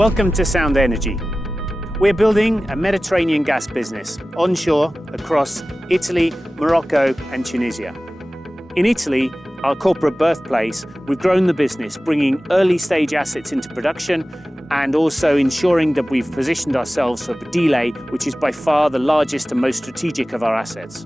Welcome to Sound Energy. We're building a Mediterranean gas business onshore across Italy, Morocco and Tunisia. In Italy, our corporate birthplace, we've grown the business, bringing early stage assets into production and also ensuring that we've positioned ourselves for Delay, which is by far the largest and most strategic of our assets.